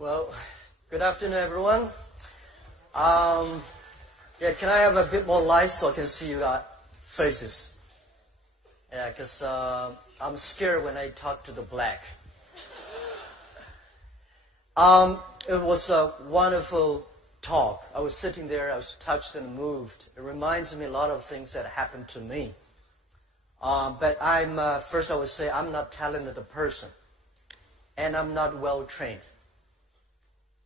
Well, good afternoon, everyone. Can I have a bit more light so I can see you faces? Yeah, because I'm scared when I talk to the black. It was a wonderful talk. I was sitting there, I was touched and moved. It reminds me a lot of things that happened to me. But first I would say I'm not talented a person. And I'm not well trained.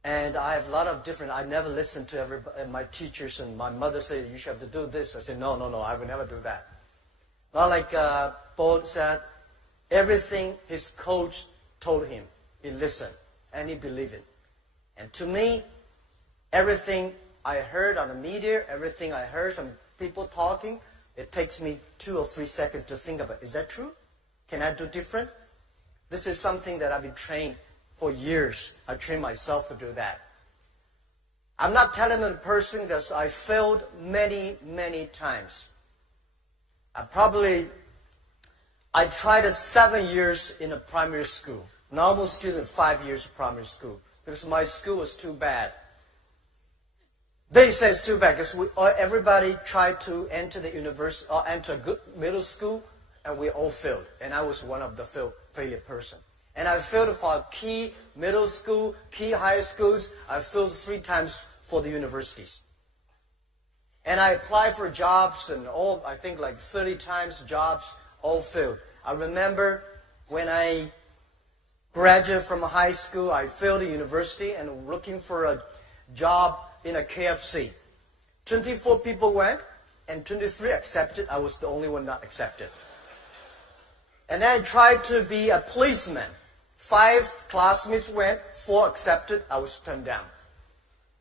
And I have a lot of different, I never listen to my teachers, and my mother said, you should have to do this. I said, no, I would never do that. Not like Paul said, everything his coach told him, he listened, and he believed it. And to me, everything I heard on the media, everything I heard some people talking, it takes me 2 or 3 seconds to think about, is that true? Can I do different? This is something that I've been trained for years. I trained myself to do that. I'm not a talented person because I failed many, many times. I tried 7 years in a primary school. Normal student, 5 years of primary school. Because my school was too bad. They say it's too bad because everybody tried to enter the university or enter a good middle school, and we all failed. And I was one of the failure person. And I failed for key middle school, key high schools. I failed 3 times for the universities. And I applied for jobs and I think like 30 times jobs, all failed. I remember when I graduated from high school, I failed the university and looking for a job in a KFC. 24 people went and 23 accepted. I was the only one not accepted. And then I tried to be a policeman. 5 classmates went, 4 accepted. I was turned down.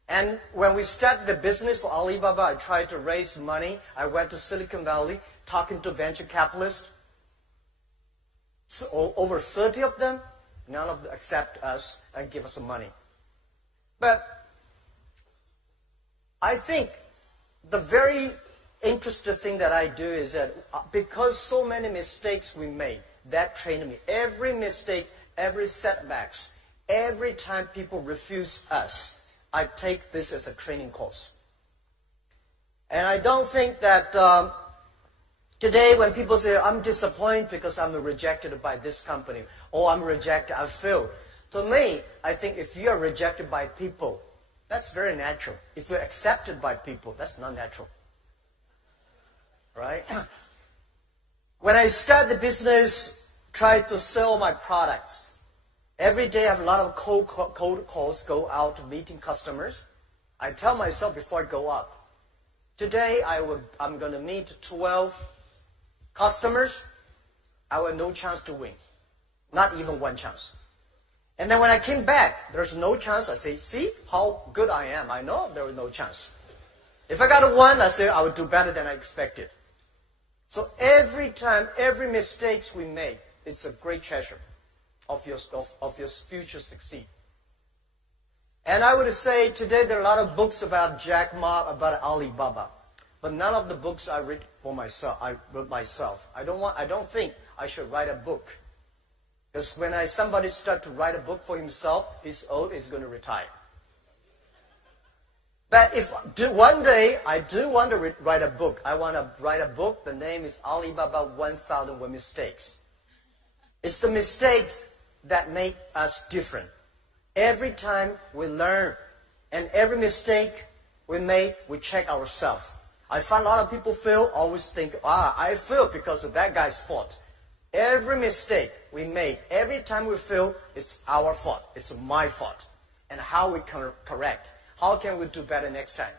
And when we started the business for Alibaba, I tried to raise money. I went to Silicon Valley, talking to venture capitalists. So over 30 of them, none of them accept us and give us some money. But I think the very interesting thing that I do is that because so many mistakes we made, that trained me. Every mistake, every setbacks, every time people refuse us, I take this as a training course. And I don't think that today when people say, I'm disappointed because I'm rejected by this company, or I'm rejected, I failed. To me, I think if you are rejected by people, that's very natural. If you're accepted by people, that's not natural. Right? When I started the business, tried to sell my products. Every day I have a lot of cold calls, go out meeting customers. I tell myself before I go up, today I'm going to meet 12 customers. I have no chance to win. Not even 1 chance. And then when I came back, there's no chance. I say, see how good I am. I know there was no chance. If I got a 1, I say I would do better than I expected. So every time, every mistake we make, it's a great treasure of your future succeed. And I would say today there are a lot of books about Jack Ma, about Alibaba. But none of the books I read for myself, I wrote myself. I don't think I should write a book. Because when somebody starts to write a book for himself, he's old, he's going to retire. But if one day I do want to write a book, I want to write a book, the name is Alibaba 1001 Mistakes. It's the mistakes that make us different. Every time we learn, and every mistake we make, we check ourselves. I find a lot of people fail, always think, I failed because of that guy's fault. Every mistake we make, every time we fail, it's our fault. It's my fault. And how we can correct. How can we do better next time?